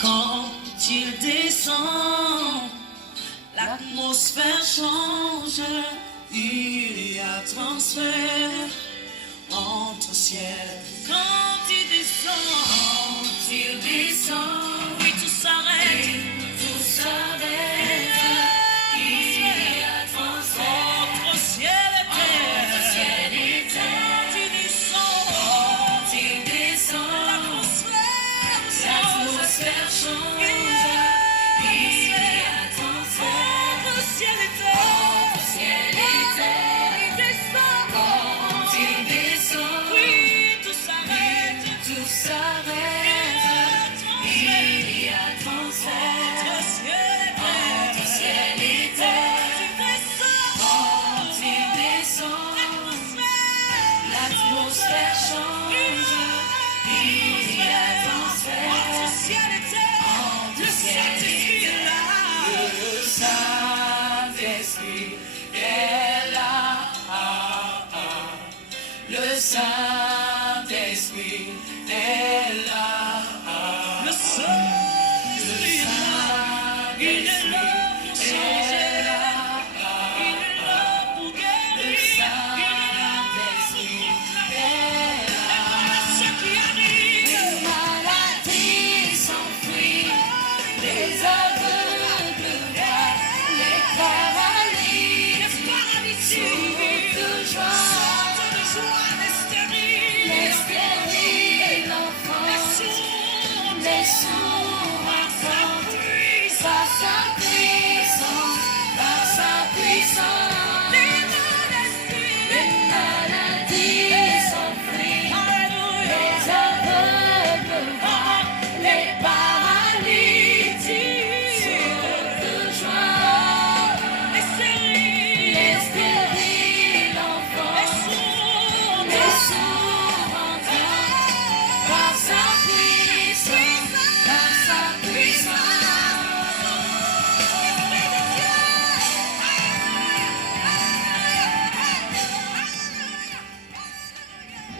Quand il descend, l'atmosphère change, il y a transfert entre ciel. Quand il descend, oui, tout s'arrête, il y a transfert entre ciel et terre. Quand il descend, l'atmosphère change, il y a transfert entre ciel et terre. Il descend, quand il descend, oui, tout s'arrête, il y a transfert entre ciel et terre. Quand il descend, l'atmosphère change, il y a transfert entre ciel et terre. Le Saint-Esprit est là. Le Saint-Esprit est là. Le Saint-Esprit est là. Le Saint-Esprit est là. Il est là pour changer. Il est là pour guérir. Le Saint-Esprit est là. Ce qui arrive, les maladies s'enfuient, les aveugles voient, les paralytiques sautent de joie, les stériles enfants, les sourds entendent, par sa puissance, les maladies s'enfuient, les aveugles voient, les paralytiques sautent de joie, les stériles enfants, les sourds entendent, par sa puissance,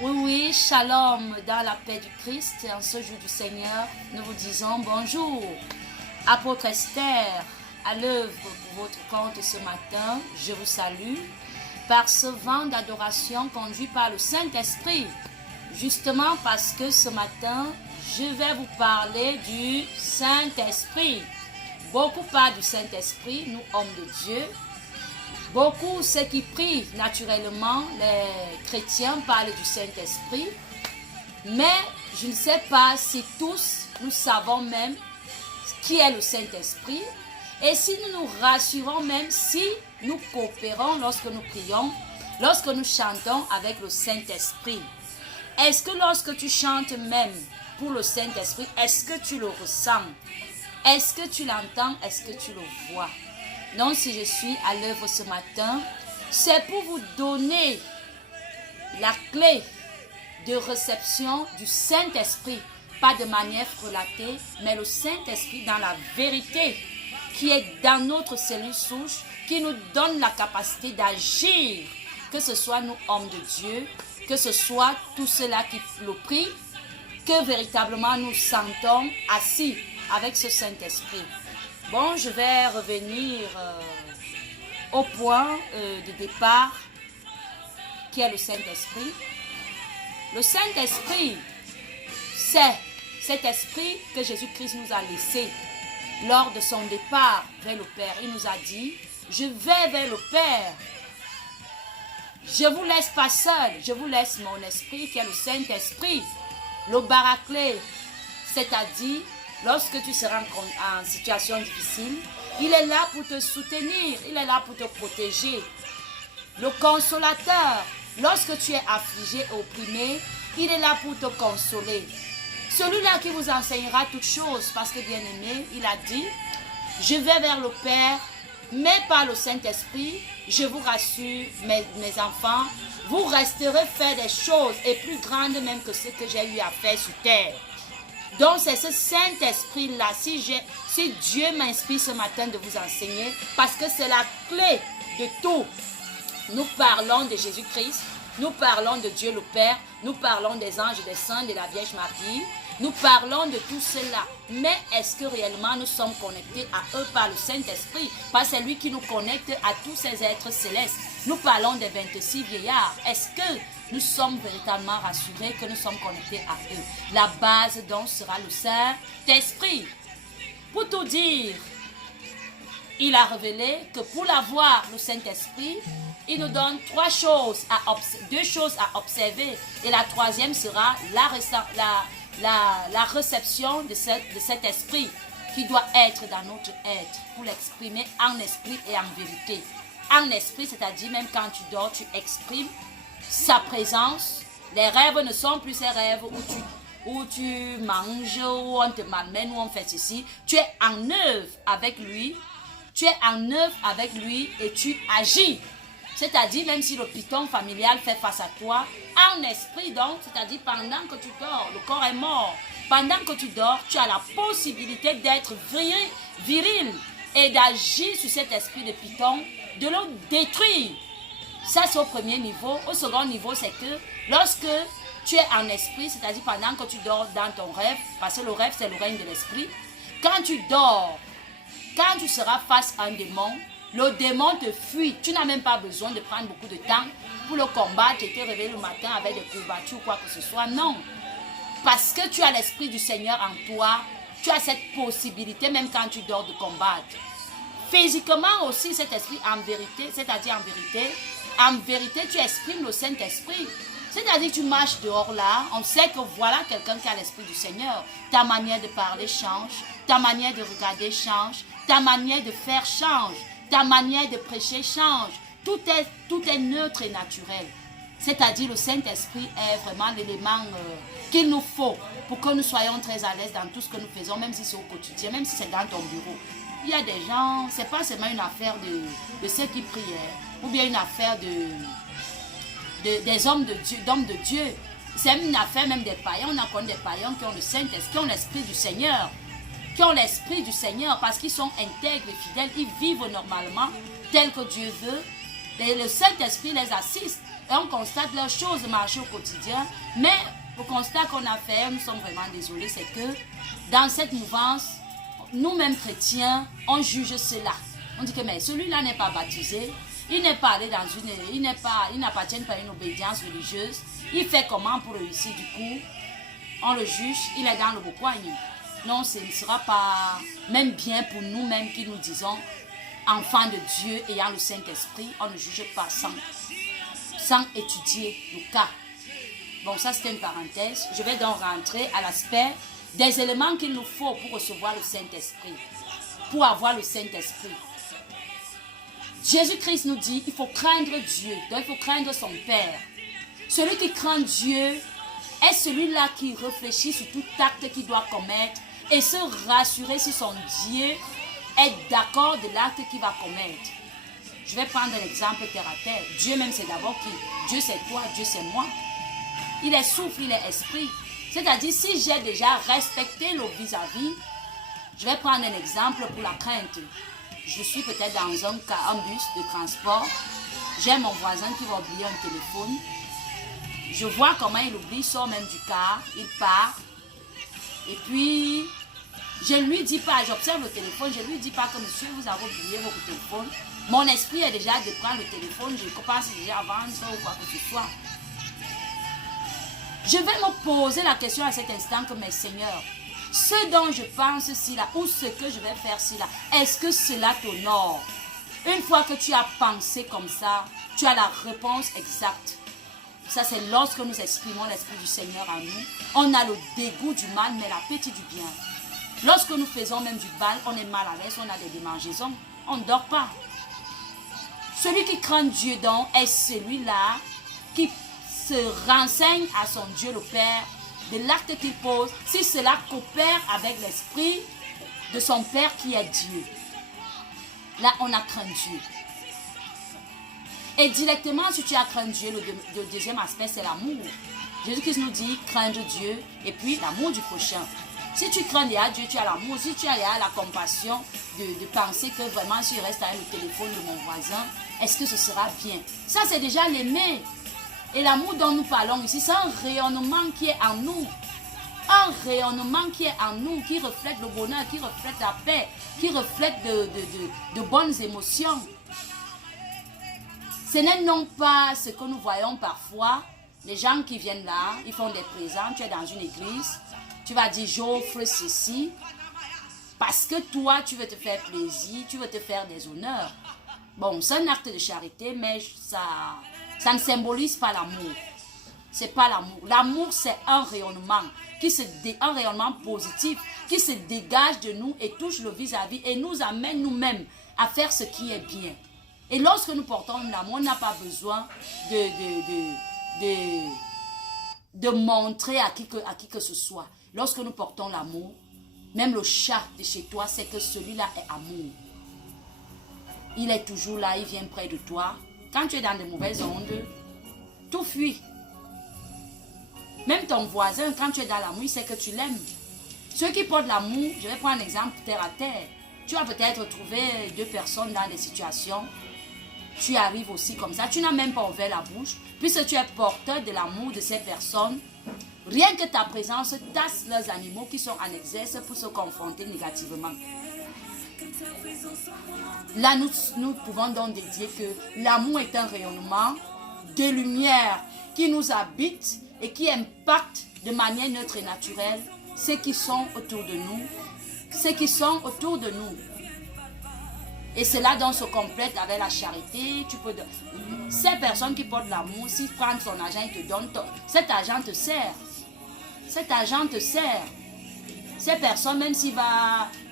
Oui, shalom dans la paix du Christ. En ce jour du Seigneur, nous vous disons bonjour. Apôtre Esther, à l'œuvre pour votre compte ce matin, je vous salue par ce vent d'adoration conduit par le Saint-Esprit. Justement parce que ce matin, je vais vous parler du Saint-Esprit. Beaucoup parlent du Saint-Esprit, nous hommes de Dieu. Beaucoup, ceux qui prient naturellement, les chrétiens parlent du Saint-Esprit. Mais je ne sais pas si tous, nous savons même qui est le Saint-Esprit. Et si nous nous rassurons même, si nous coopérons lorsque nous prions, lorsque nous chantons avec le Saint-Esprit. Est-ce que lorsque tu chantes même pour le Saint-Esprit, est-ce que tu le ressens? Est-ce que tu l'entends? Est-ce que tu le vois? Donc, si je suis à l'œuvre ce matin, c'est pour vous donner la clé de réception du Saint-Esprit, pas de manière relatée, mais le Saint-Esprit dans la vérité qui est dans notre cellule souche, qui nous donne la capacité d'agir, que ce soit nous hommes de Dieu, que ce soit tous ceux-là qui le prient, que véritablement nous sentons assis avec ce Saint-Esprit. Bon, je vais revenir au point de départ qui est le Saint-Esprit. Le Saint-Esprit, c'est cet esprit que Jésus-Christ nous a laissé lors de son départ vers le Père. Il nous a dit, je vais vers le Père. Je ne vous laisse pas seul, je vous laisse mon esprit qui est le Saint-Esprit, le Baraclé, c'est-à-dire lorsque tu seras en situation difficile, il est là pour te soutenir, il est là pour te protéger. Le consolateur, lorsque tu es affligé et opprimé, il est là pour te consoler. Celui-là qui vous enseignera toutes choses, parce que bien aimé, il a dit, je vais vers le Père, mais par le Saint-Esprit, je vous rassure, mes enfants, vous resterez faire des choses, et plus grandes même que ce que j'ai eu à faire sur terre. Donc c'est ce Saint-Esprit-là, si Dieu m'inspire ce matin de vous enseigner, parce que c'est la clé de tout. Nous parlons de Jésus-Christ, nous parlons de Dieu le Père, nous parlons des anges, des saints, de la Vierge Marie, Nous parlons de tout cela. Mais est-ce que réellement nous sommes connectés à eux par le Saint-Esprit? Par celui qui nous connecte à tous ces êtres célestes. Nous parlons des 26 vieillards. Est-ce que nous sommes véritablement rassurés que nous sommes connectés à eux? La base donc sera le Saint-Esprit. Pour tout dire, il a révélé que pour l'avoir, le Saint-Esprit, il nous donne deux choses à observer. Et la troisième sera la réception de cet esprit qui doit être dans notre être pour l'exprimer en esprit et en vérité. En esprit, c'est-à-dire même quand tu dors, tu exprimes sa présence. Les rêves ne sont plus ces rêves où tu manges, où on te malmène, où on fait ceci. Tu es en œuvre avec lui. Tu es en œuvre avec lui et tu agis. C'est-à-dire même si le python familial fait face à toi, en esprit donc, c'est-à-dire pendant que tu dors, le corps est mort. Pendant que tu dors, tu as la possibilité d'être viril et d'agir sur cet esprit de python, de le détruire. Ça c'est au premier niveau. Au second niveau, c'est que lorsque tu es en esprit, c'est-à-dire pendant que tu dors dans ton rêve, parce que le rêve c'est le règne de l'esprit, quand tu dors, quand tu seras face à un démon, le démon te fuit. Tu n'as même pas besoin de prendre beaucoup de temps pour le combattre et te réveiller le matin avec des courbatures ou quoi que ce soit. Non. Parce que tu as l'Esprit du Seigneur en toi, tu as cette possibilité même quand tu dors de combattre. Physiquement aussi, cet esprit en vérité, c'est-à-dire en vérité, tu exprimes le Saint-Esprit. C'est-à-dire que tu marches dehors là, on sait que voilà quelqu'un qui a l'Esprit du Seigneur. Ta manière de parler change, ta manière de regarder change, ta manière de faire change. Ta manière de prêcher change. Tout est neutre et naturel. C'est-à-dire le Saint-Esprit est vraiment l'élément qu'il nous faut pour que nous soyons très à l'aise dans tout ce que nous faisons, même si c'est au quotidien, même si c'est dans ton bureau. Il y a des gens, ce n'est pas seulement une affaire de ceux qui prient, ou bien une affaire des hommes de Dieu, d'hommes de Dieu. C'est une affaire même des païens. On a connu des païens qui ont le Saint-Esprit, qui ont l'Esprit du Seigneur. Qui ont l'Esprit du Seigneur parce qu'ils sont intègres et fidèles, ils vivent normalement tel que Dieu veut. Et le Saint-Esprit les assiste et on constate leurs choses marcher au quotidien. Mais le constat qu'on a fait, nous sommes vraiment désolés, c'est que dans cette mouvance, nous-mêmes chrétiens, on juge cela. On dit que mais celui-là n'est pas baptisé, il n'est pas allé dans il n'appartient pas à une obédience religieuse. Il fait comment pour réussir du coup? On le juge, il est dans le bocoigne. Non, ce ne sera pas même bien pour nous-mêmes qui nous disons enfants de Dieu ayant le Saint-Esprit. On ne juge pas sans étudier le cas. Bon, ça c'était une parenthèse. Je vais donc rentrer à l'aspect des éléments qu'il nous faut pour recevoir le Saint-Esprit. Pour avoir le Saint-Esprit. Jésus-Christ nous dit il faut craindre Dieu. Donc il faut craindre son Père. Celui qui craint Dieu est celui-là qui réfléchit sur tout acte qu'il doit commettre et se rassurer si son Dieu est d'accord de l'acte qu'il va commettre. Je vais prendre un exemple terre à terre. Dieu même c'est d'abord qui? Dieu c'est toi, Dieu c'est moi. Il est souffle, il est esprit. C'est-à-dire si j'ai déjà respecté le vis-à-vis, je vais prendre un exemple pour la crainte. Je suis peut-être dans un bus de transport. J'ai mon voisin qui va oublier un téléphone. Je vois comment il oublie, il sort même du car, il part. Et puis, je ne lui dis pas, j'observe le téléphone, je ne lui dis pas que monsieur, vous avez oublié votre téléphone. Mon esprit est déjà de prendre le téléphone, je commence déjà à vendre ou quoi que ce soit. Je vais me poser la question à cet instant que mes seigneurs, ce dont je pense ci-là, ou ce que je vais faire ci-là, est-ce que cela t'honore? Une fois que tu as pensé comme ça, tu as la réponse exacte. Ça, c'est lorsque nous exprimons l'Esprit du Seigneur en nous. On a le dégoût du mal, mais l'appétit du bien. Lorsque nous faisons même du mal, on est mal à l'aise, on a des démangeaisons. On ne dort pas. Celui qui craint Dieu donc est celui-là qui se renseigne à son Dieu le Père de l'acte qu'il pose, si cela coopère avec l'Esprit de son Père qui est Dieu. Là, on a craint Dieu. Et directement, si tu as craint Dieu, le deuxième aspect, c'est l'amour. Jésus-Christ nous dit, craindre Dieu et puis l'amour du prochain. Si tu crains Dieu, tu as l'amour. Si tu as la compassion de penser que vraiment, si je reste avec le téléphone de mon voisin, est-ce que ce sera bien? Ça, c'est déjà l'aimer. Et l'amour dont nous parlons ici, c'est un rayonnement qui est en nous. un rayonnement qui est en nous, qui reflète le bonheur, qui reflète la paix, qui reflète de bonnes émotions. Ce n'est non pas ce que nous voyons parfois, les gens qui viennent là, ils font des présents, tu es dans une église, tu vas dire j'offre ceci, parce que toi tu veux te faire plaisir, tu veux te faire des honneurs. Bon, c'est un acte de charité, mais ça ne symbolise pas l'amour. C'est pas l'amour. L'amour, c'est un rayonnement, un rayonnement positif qui se dégage de nous et touche le vis-à-vis et nous amène nous-mêmes à faire ce qui est bien. Et lorsque nous portons l'amour, on n'a pas besoin de montrer à qui que ce soit. Lorsque nous portons l'amour, même le chat de chez toi, c'est que celui-là est amour. Il est toujours là, il vient près de toi. Quand tu es dans de mauvaises ondes, tout fuit. Même ton voisin, quand tu es dans l'amour, il sait que tu l'aimes. Ceux qui portent l'amour, je vais prendre un exemple terre à terre. Tu vas peut-être trouver deux personnes dans des situations. Tu arrives aussi comme ça. Tu n'as même pas ouvert la bouche. Puisque tu es porteur de l'amour de ces personnes, rien que ta présence tasse leurs animaux qui sont en exercice pour se confronter négativement. Là, nous pouvons donc dire que l'amour est un rayonnement de lumière qui nous habite et qui impacte de manière neutre et naturelle ceux qui sont autour de nous. Ceux qui sont autour de nous. Et cela donc se complète avec la charité. Ces personnes qui portent l'amour, s'ils prennent son argent, ils te donnent, cet argent te sert. Cet argent te sert. Ces personnes, même s'il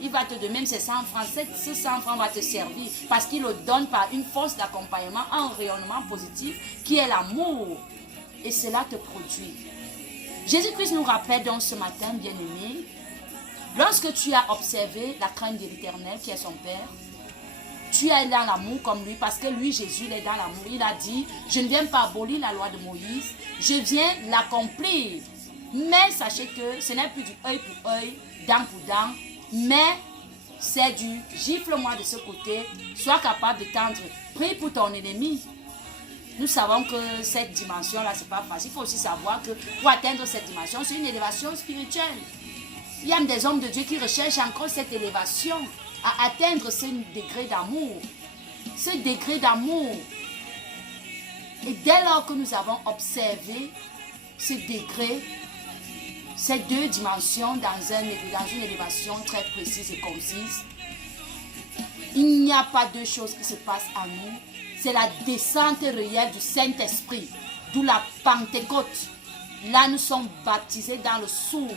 il va te donner même ses 100 francs, ce 100 francs va te servir parce qu'il le donne par une force d'accompagnement, un rayonnement positif qui est l'amour. Et cela te produit. Jésus-Christ nous rappelle donc ce matin, bien-aimé, lorsque tu as observé la crainte de l'Éternel qui est son Père, tu es dans l'amour comme lui, parce que lui, Jésus, il est dans l'amour. Il a dit, je ne viens pas abolir la loi de Moïse, je viens l'accomplir. Mais sachez que ce n'est plus du œil pour œil, dent pour dent, mais c'est du gifle-moi de ce côté, sois capable de tendre, prie pour ton ennemi. Nous savons que cette dimension-là, ce n'est pas facile. Il faut aussi savoir que pour atteindre cette dimension, c'est une élévation spirituelle. Il y a des hommes de Dieu qui recherchent encore cette élévation, à atteindre ce degré d'amour. Ce degré d'amour. Et dès lors que nous avons observé ce degré, ces deux dimensions dans une élévation très précise et concise, il n'y a pas deux choses qui se passent en nous. C'est la descente réelle du Saint-Esprit, d'où la Pentecôte. Là, nous sommes baptisés dans le souffle,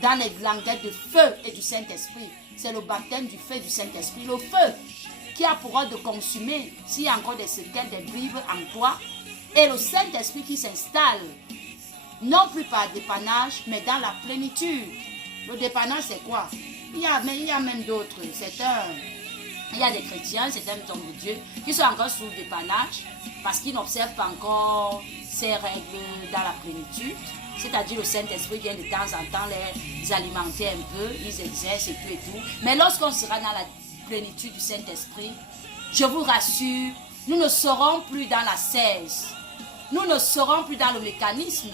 dans les languettes de feu et du Saint-Esprit. C'est le baptême du feu et du Saint-Esprit. Le feu qui a pour ordre de consumer s'il y a encore des séquelles, des bribes en toi. Et le Saint-Esprit qui s'installe, non plus par dépannage, mais dans la plénitude. Le dépannage, c'est quoi? Il y a même d'autres. Il y a des chrétiens, certains hommes de Dieu, qui sont encore sous dépannage parce qu'ils n'observent pas encore ces règles dans la plénitude. C'est-à-dire le Saint-Esprit vient de temps en temps les alimenter un peu, ils exercent et tout. Mais lorsqu'on sera dans la plénitude du Saint-Esprit, je vous rassure, nous ne serons plus dans la cesse. Nous ne serons plus dans le mécanisme.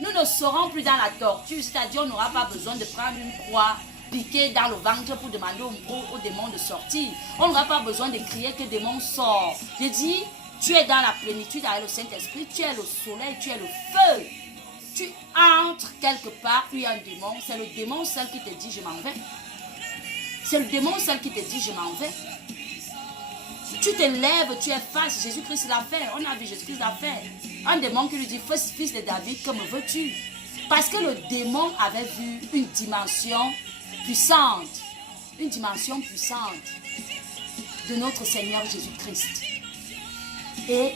Nous ne serons plus dans la torture. C'est-à-dire on n'aura pas besoin de prendre une croix piqué dans le ventre pour demander aux démons de sortir. On n'aura pas besoin de crier que le démon sort. Je dis, tu es dans la plénitude avec le Saint-Esprit, tu es le soleil, tu es le feu. Tu entres quelque part, il y a un démon, c'est le démon seul qui te dit je m'en vais. C'est le démon seul qui te dit je m'en vais. Tu te lèves, tu es face, Jésus-Christ l'a fait, on a vu Jésus-Christ l'a fait. Un démon qui lui dit, fils de David, que me veux-tu? Parce que le démon avait vu une dimension puissante de notre Seigneur Jésus-Christ. Et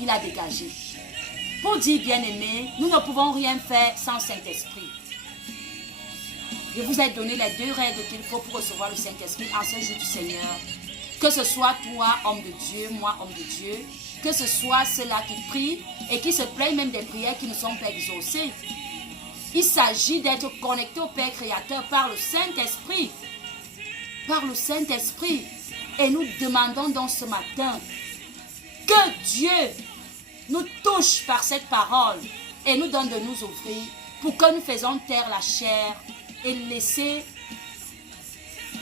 il a dégagé. Pour dire, bien-aimés, nous ne pouvons rien faire sans Saint-Esprit. Je vous ai donné les deux règles qu'il faut pour recevoir le Saint-Esprit en ce jour du Seigneur. Que ce soit toi, homme de Dieu, moi, homme de Dieu, que ce soit ceux-là qui prient et qui se plaignent même des prières qui ne sont pas exaucées. Il s'agit d'être connecté au Père Créateur par le Saint-Esprit. Par le Saint-Esprit. Et nous demandons donc ce matin que Dieu nous touche par cette parole et nous donne de nous ouvrir pour que nous faisions taire la chair et laisser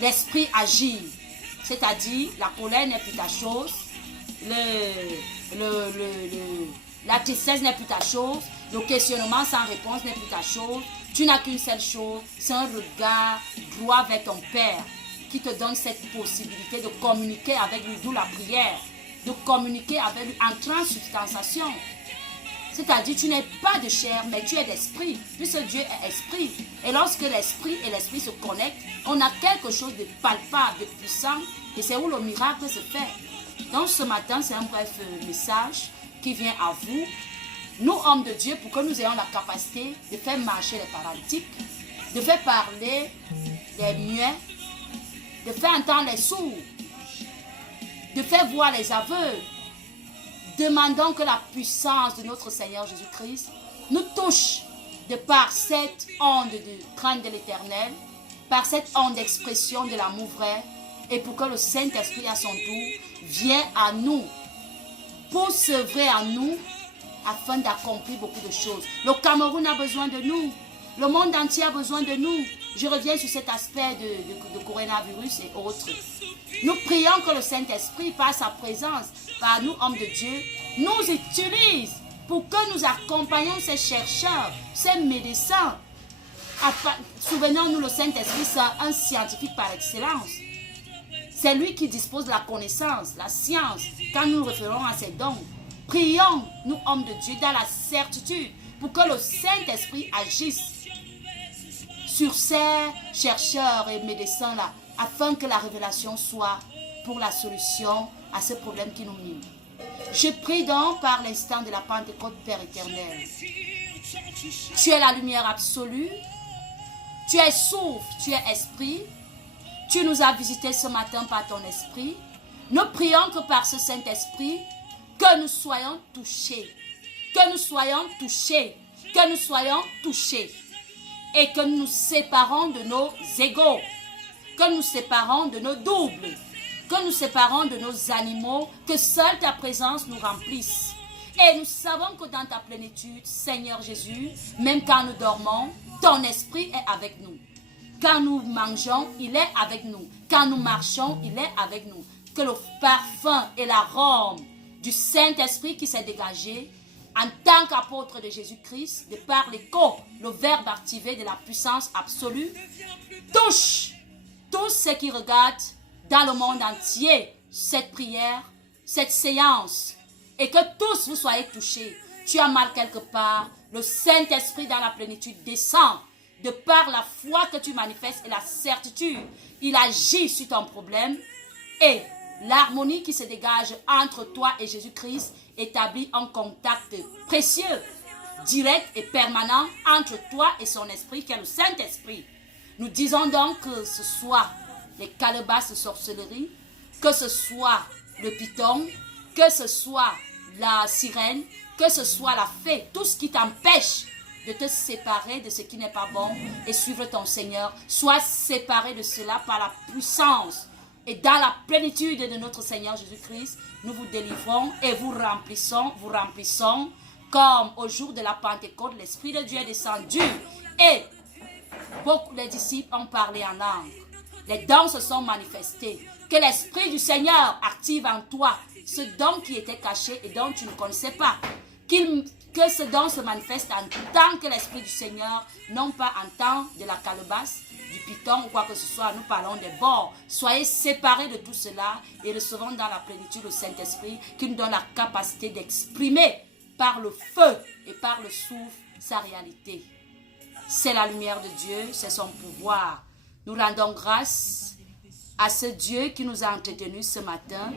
l'esprit agir. C'est-à-dire, la colère n'est plus ta chose, la tristesse n'est plus ta chose, le questionnement sans réponse n'est plus ta chose. Tu n'as qu'une seule chose, c'est un regard droit vers ton Père qui te donne cette possibilité de communiquer avec lui, d'où la prière, de communiquer avec lui en transubstantiation. C'est-à-dire, tu n'es pas de chair, mais tu es d'esprit, puisque Dieu est esprit. Et lorsque l'esprit et l'esprit se connectent, on a quelque chose de palpable, de puissant, et c'est où le miracle se fait. Donc ce matin, c'est un bref message qui vient à vous, nous hommes de Dieu, pour que nous ayons la capacité de faire marcher les paralytiques, de faire parler les muets, de faire entendre les sourds, de faire voir les aveugles. Demandons que la puissance de notre Seigneur Jésus-Christ nous touche de par cette onde de crainte de l'Éternel, par cette onde d'expression de l'amour vrai, et pour que le Saint-Esprit à son tour vienne à nous, pour s'œuvrer à nous, afin d'accomplir beaucoup de choses. Le Cameroun a besoin de nous, le monde entier a besoin de nous. Je reviens sur cet aspect de coronavirus et autres. Nous prions que le Saint-Esprit, par sa présence, par nous, hommes de Dieu, nous utilise pour que nous accompagnions ces chercheurs, ces médecins. Souvenons-nous, le Saint-Esprit, c'est un scientifique par excellence. C'est lui qui dispose de la connaissance, la science, quand nous nous référons à ses dons. Prions, nous, hommes de Dieu, dans la certitude, pour que le Saint-Esprit agisse sur ces chercheurs et médecins-là, afin que la révélation soit pour la solution à ce problème qui nous mine. Je prie donc par l'instant de la Pentecôte, Père éternel. Tu es la lumière absolue, tu es souffle, tu es esprit. Tu nous as visités ce matin par ton esprit. Nous prions que par ce Saint-Esprit, que nous soyons touchés, que nous soyons touchés, que nous soyons touchés. Et que nous nous séparons de nos égaux, que nous séparons de nos doubles, que nous séparons de nos animaux, que seule ta présence nous remplisse. Et nous savons que dans ta plénitude, Seigneur Jésus, même quand nous dormons, ton esprit est avec nous. Quand nous mangeons, il est avec nous. Quand nous marchons, il est avec nous. Que le parfum et l'arôme du Saint-Esprit qui s'est dégagé en tant qu'apôtre de Jésus-Christ, de par l'écho, le verbe activé de la puissance absolue, touche tous ceux qui regardent dans le monde entier cette prière, cette séance, et que tous vous soyez touchés. Tu as mal quelque part, le Saint-Esprit dans la plénitude descend, de par la foi que tu manifestes et la certitude, il agit sur ton problème, et l'harmonie qui se dégage entre toi et Jésus-Christ établit un contact précieux, direct et permanent entre toi et son esprit qui est le Saint-Esprit. Nous disons donc que ce soit les calebasses de sorcellerie, que ce soit le python, que ce soit la sirène, que ce soit la fée, tout ce qui t'empêche de te séparer de ce qui n'est pas bon et suivre ton Seigneur, sois séparé de cela par la puissance. Et dans la plénitude de notre Seigneur Jésus-Christ, nous vous délivrons et vous remplissons comme au jour de la Pentecôte, l'Esprit de Dieu est descendu et beaucoup de disciples ont parlé en langue. Les dons se sont manifestés. Que l'Esprit du Seigneur active en toi ce don qui était caché et dont tu ne connaissais pas. Que ce don se manifeste en tant que l'Esprit du Seigneur, non pas en temps de la calebasse, du python ou quoi que ce soit, nous parlons des bords. Soyez séparés de tout cela et recevons dans la plénitude le Saint-Esprit qui nous donne la capacité d'exprimer par le feu et par le souffle sa réalité. C'est la lumière de Dieu, c'est son pouvoir. Nous rendons grâce à ce Dieu qui nous a entretenus ce matin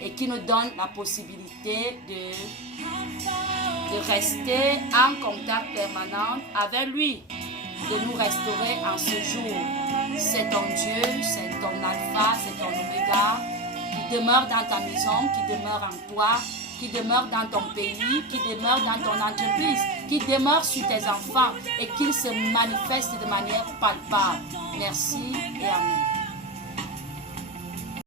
et qui nous donne la possibilité de rester en contact permanent avec lui, de nous restaurer en ce jour. C'est ton Dieu, c'est ton alpha, c'est ton oméga, qui demeure dans ta maison, qui demeure en toi, qui demeure dans ton pays, qui demeure dans ton entreprise, qui demeure sur tes enfants et qu'il se manifeste de manière palpable. Merci et amen.